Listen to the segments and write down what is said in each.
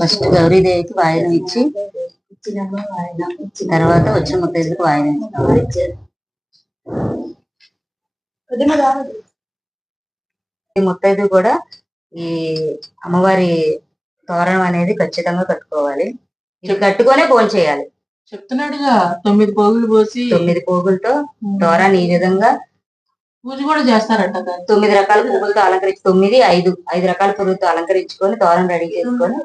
First గౌరీదేవికి వాయినం ఇచ్చి తర్వాత వచ్చిన ముత్తైదులకు వాయినం ఇస్తాం. ఈ ముత్తైదు కూడా ఈ అమ్మవారి తోరణం అనేది ఖచ్చితంగా కట్టుకోవాలి. ఇది కట్టుకొనే ఫోన్ చేయాలి. చెప్తున్నాడుగా 9 పోగులు పోసి 9 పోగులతో తోరాన్ని ఈ విధంగా పూజ కూడా చేస్తారట. 9 రకాల పువ్వులతో అలంకరించి 5 రకాల పువ్వులతో అలంకరించుకొని తోరణం రెడీ చేసుకొని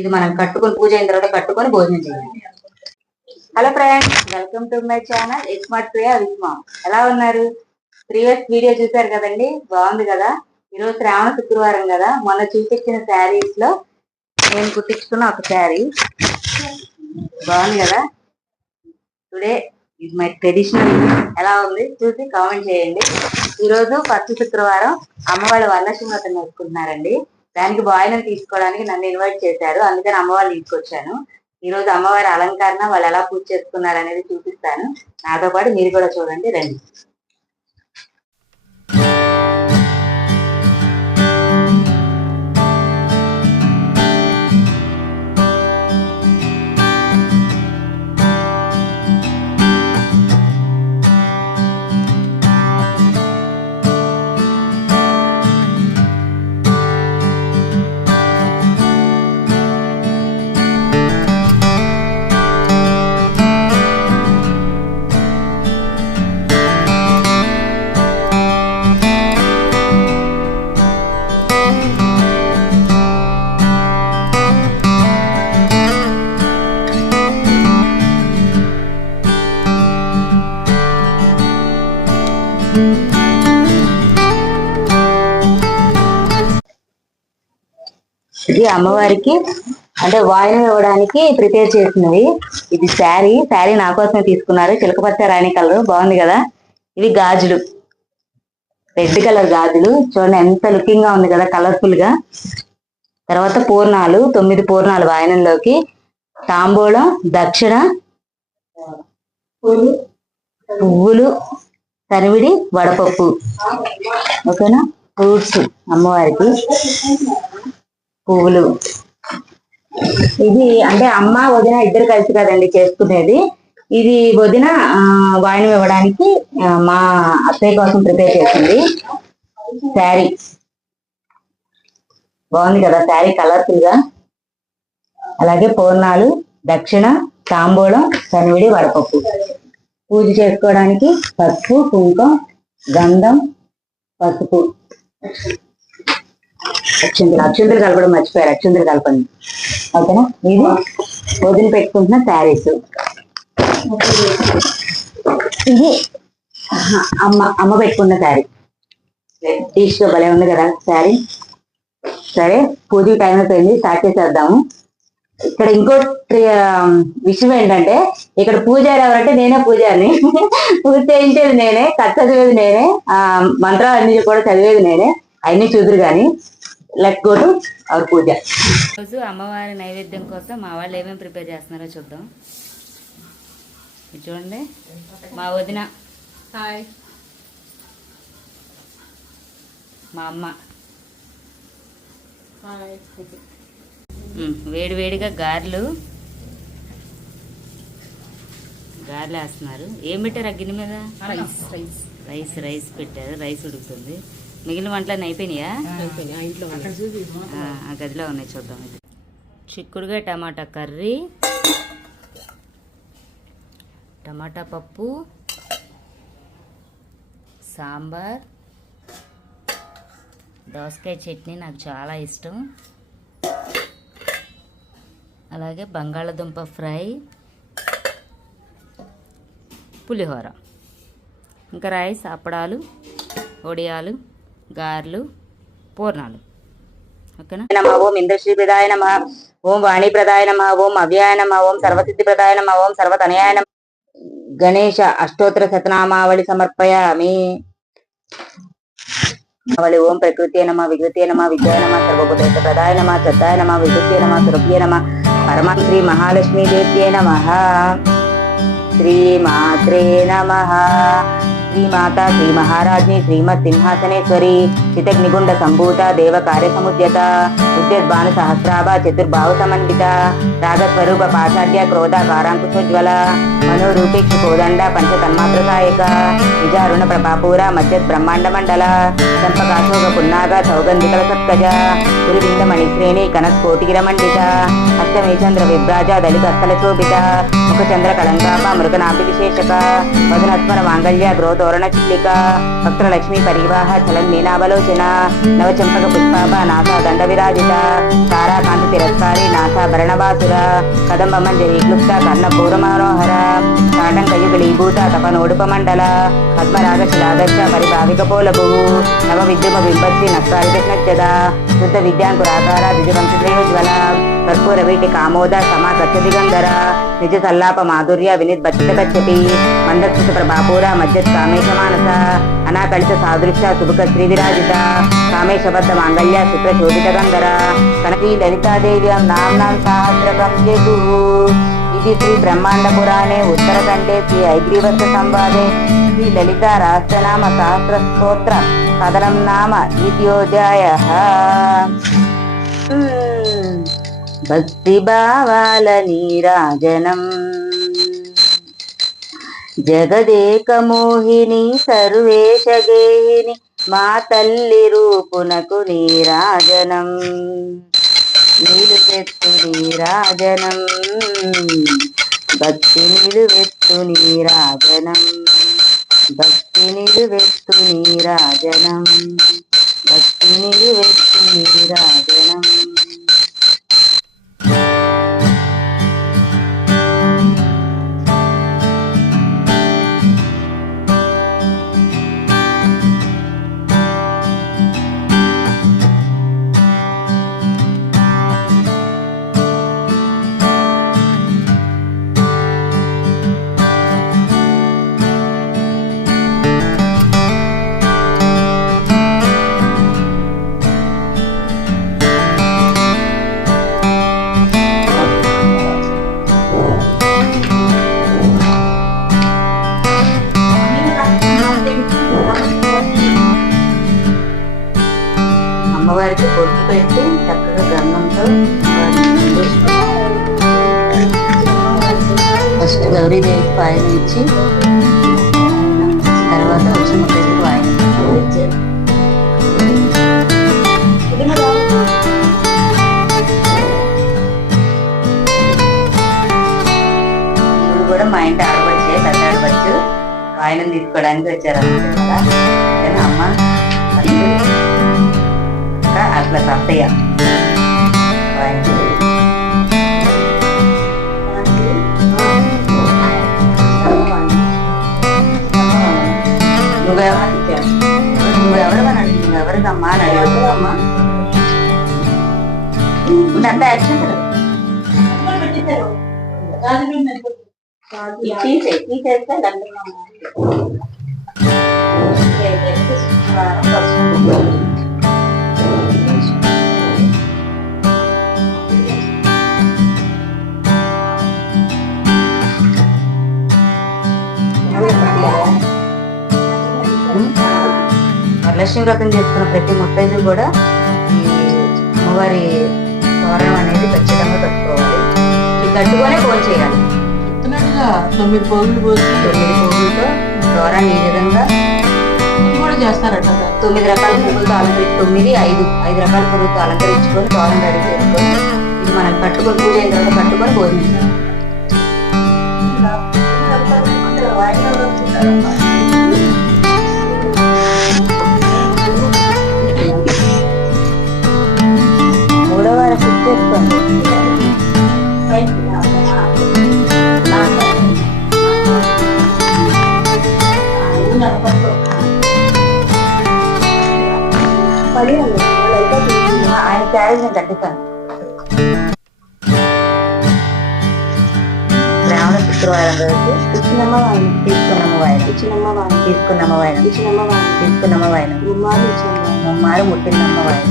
ఇది మనం కట్టుకొని పూజ అయిన తర్వాత కట్టుకొని భోజనం చేయాలి. Hello friends, welcome to my channel smart Priya Visma. ఎలా ఉన్నారు? ప్రీవియస్ వీడియో చూసారు కదండి, బాగుంది కదా. ఈరోజు శ్రావణ శుక్రవారం కదా, మొన్న చూపించిన శారీస్ లో నేను కుట్టించుకున్న ఒక శారీ బాగుంది కదా. టుడే ఇది మై ట్రెడిషనల్. ఎలా ఉంది చూసి కామెంట్ చేయండి. ఈరోజు ఫస్ట్ శుక్రవారం అమ్మవాళ్ళ వరలక్ష్మి వ్రతం వేసుకుంటున్నారండి. దానికి వాయినం తీసుకోవడానికి నన్ను ఇన్వైట్ చేశారు, అందుకని అమ్మవాళ్ళు తీసుకొచ్చాను. ఈ రోజు అమ్మవారి అలంకరణ వాళ్ళు ఎలా పూజ చేసుకున్నారు అనేది చూపిస్తాను. నాతో పాటు మీరు కూడా చూడండి, రండి. ఇది అమ్మవారికి అంటే వాయినం ఇవ్వడానికి ప్రిపేర్ చేసినవి. ఇది శారీ నా కోసమే తీసుకున్నారు. చిలకపచ్చ రాణి కలర్ బాగుంది కదా. ఇవి గాజులు, రెడ్ కలర్ గాజులు చూడండి, ఎంత లుకింగ్ గా ఉంది కదా, కలర్ఫుల్ గా. తర్వాత పూర్ణాలు, 9 పూర్ణాలు వాయనంలోకి, తాంబూలం, దక్షిణ, పువ్వులు, తనివిడి, వడపప్పు. ఓకేనా. ఫ్రూట్స్ అమ్మవారికి, పువ్వులు. ఇది అంటే అమ్మ వదిన ఇద్దరు కలిసి కదండి చేసుకునేది. ఇది వదిన వాయినం ఇవ్వడానికి మా అత్తయ్య కోసం ప్రిపేర్ చేసింది. శారీ బాగుంది కదా, శారీ కలర్ఫుల్ గా. అలాగే పూర్ణాలు, దక్షిణ, తాంబూలం, తనివిడి, వడపప్పు. పూజ చేసుకోవడానికి పసుపు, కుంకుమ, గంధం, పసుపు, అక్షంతలు కలపడం మర్చిపోయారు, అక్షంతలు కలపండి. ఓకేనా. ఇది వదిలి పెట్టుకుంటున్న శారీస్. ఇది అమ్మ పెట్టుకున్న శారీ. టీష్గా భలే ఉంది కదా శారీ. సరే, పూజ టైం అయిపోయింది, స్టార్ట్ చేసేద్దాము. ఇక్కడ ఇంకో విషయం ఏంటంటే, ఇక్కడ పూజారి ఎవరంటే నేనే పూజారిని. పూజ చేయించేది నేనే, కథ చదివేది నేనే, మంత్రాలు అన్ని కూడా చదివేది నేనే. అన్ని చూదురు కానీ లెట్స్ గో టు అవర్ పూజ. రోజు అమ్మవారి నైవేద్యం కోసం మా వాళ్ళు ఏమేమి ప్రిపేర్ చేస్తున్నారో చూద్దాం. చూడండి, మా వదిన, హాయ్, మా అమ్మ హాయ్. వేడి వేడిగా గారెలు వేస్తున్నారు. ఏం పెట్టారు ఆ గిన్నె మీద? రైస్ పెట్టారు. రైస్ ఉడుకుతుంది. మిగిలిన వంటలన్నీ అయిపోయినాయా? ఆ గదిలో ఉన్నాయి, చూద్దాం. చిక్కుడుకాయ టమాటా కర్రీ, టమాటా పప్పు, సాంబార్, దోసకాయ చట్నీ నాకు చాలా ఇష్టం, అలాగే బంగాళదుంప ఫ్రై, పులిహోర, ఇంకా రైస్, అప్పడాలు, వడియాలు, గారెలు, పూర్ణాలు. ఓకేనా. నమ ఓం ఇంద్రశ్రీ ప్రదాయ నమ, ఓం వాణి ప్రదాయ నమ, ఓం అవ్యాయ నమ, ఓం సర్వసిద్ధి ప్రదాయ నమ, ఓం సర్వతనయాయ నమ. గణేశ అష్టోత్తర శతనామావళి సమర్పయామి. ఓం ప్రకృతే నమ, వికృతే నమ, విద్యాయ నమ, సర్వభూత ప్రదాయ నమ, చద్దాయ నమ, వికృతే నమ, సురభ్యే నమ, పరమ శ్రీ మహాలక్ష్మీ దేవ్యే నమ. శ్రీమాత్రే నమ. శ్రీమాతా శ్రీ మహారాజ్ని శ్రీమత్ సింహాసనేశ్వరి చితగ్నిగుండ సంభూత దేవ కార్య సముద్యత ఉద్యద్భాను సహస్రాభ చతుర్బాహు సమన్విత రాగస్వరూప పాచార్య క్రోధ కారాంకుశోజ్వల మనోరూపేక్షి కోదండ పంచ తన్మాత్ర సాయక నిజారుణ ప్రభాపూర మధ్య బ్రహ్మాండ మండల చంపకాశోక పున్నాగ సౌగంధికల సత్కజ గురువింద మణిశ్రేణి కనస్కోటిగిర మండిత అష్టమే చంద్ర విభ్రాజ దళిత అస్థల శోభిత ముఖ చంద్ర కళంకాప మృగనాభి విశేషక వదనస్మర మాంగళ్య గ్రోతోరణ చిల్లిక వక్రలక్ష్మి పరివాహ చలన్ మీనావలోచన నవచంపక పుష్పాభ నాసా దండ విరాజిత తారాకాంతి తిరస్కారి నాసా భరణవాసుర కదంబ మంజరి క్లుప్త కర్ణ పూర మనోహర తాటంకయుగలీభూత తపనోడుప మండల పద్మరాగ శిలాదర్శ పరిభావిక పోలభు నవ విద్యుమ బింబత్సి నస్కారిత స్నచ్చద శుద్ధ విద్యాంకురాకార ద్విజవంశద్రయోజ్వల కర్పూర వీటి కామోద సమా కచ్చతి గంధర నిజ సల్లాప మాధుర్య వినిత్ బచ్చిత కచ్చతి మందస్కృత ప్రభాపూర మధ్యత్ కామేశ మానస అనాకళిత సాదృశ్య సుభుక శ్రీ విరాజిత కామేశబద్ధ మాంగళ్య శుక్ర శోభిత గంధర కనకీ లలితాదేవ్యం నామ్నాం సహస్రకం జగు ఇది శ్రీ బ్రహ్మాండ పురాణే ఉత్తరఖండే శ్రీ ఐగ్రీవత్స సంవాదే శ్రీ లలిత రాష్ట్రనామ సహస్ర స్తోత్ర కథనం నామ ద్వితీయోధ్యాయః. భక్తి భావాల నీరాజనం జగదేక మోహిని సర్వేశ గేహిని మా తల్లి రూపునకు నీరాజనం నిలువెత్తు నీరాజనం భక్తి నిలువెత్తు నీరాజనం భక్తి నిలువెత్తు నీరాజనం భక్తి నిలువెత్తు నీరాజనం. అమ్మవారికి బొట్టు పెట్టి చక్కగా గంధంతో ఫస్ట్ గౌరీదేవికి పాయనం ఇచ్చి తర్వాత వచ్చిన పెళ్లి పాయనం ఇచ్చారు. ఇవి కూడా మా ఇంటి ఆడబడిచే పెద్ద ఆడబచ్చు పాయనం తీసుకోవడానికి వచ్చారు అన్నమాట. కానీ అమ్మ అట్లా సత్తయ్య నువ్వెవరికమ్మా అని అడుగుతావమ్మా. అంత యాక్షన్ తీసేస్తే వరలక్ష్మి వ్రతం చేసుకున్న ప్రతి ముత్తైదు కూడా ఈ అమ్మవారి తోరణం అనేది ఖచ్చితంగా కట్టుకోవాలి. ఇది కట్టుకొనే ఫోన్ చేయాలి. చెప్తున్నట్టుగా 9 పోగులు పోసి 9 పువ్వులతో తోరణం ఈ విధంగా పూజ కూడా చేస్తారట. 9 రకాల పువ్వులతో అలంకరించి 5 రకాల పువ్వులతో అలంకరించుకొని తోరణం రెడీ చేసుకొని ఇది మనం కట్టుకొని పూజ అయిన తర్వాత కట్టుకొని భోజనం చేయాలి. మూడవారం చేసుకోండి. ఆయన క్యారేజ్ నేను కట్టిస్తాను. శ్రావణ శుక్రవారం రోజు ఇచ్చినమ్మ వాయిన తీసుకున్నమ్మ వాయిన ఇచ్చినమ్మ వాయిన తీసుకున్నమ్మ వాయిన ఇచ్చినమ్మ వాయిన తీసుకున్నమ్మ వాయిన ముమ్మారు ముట్టినమ్మ వాయిన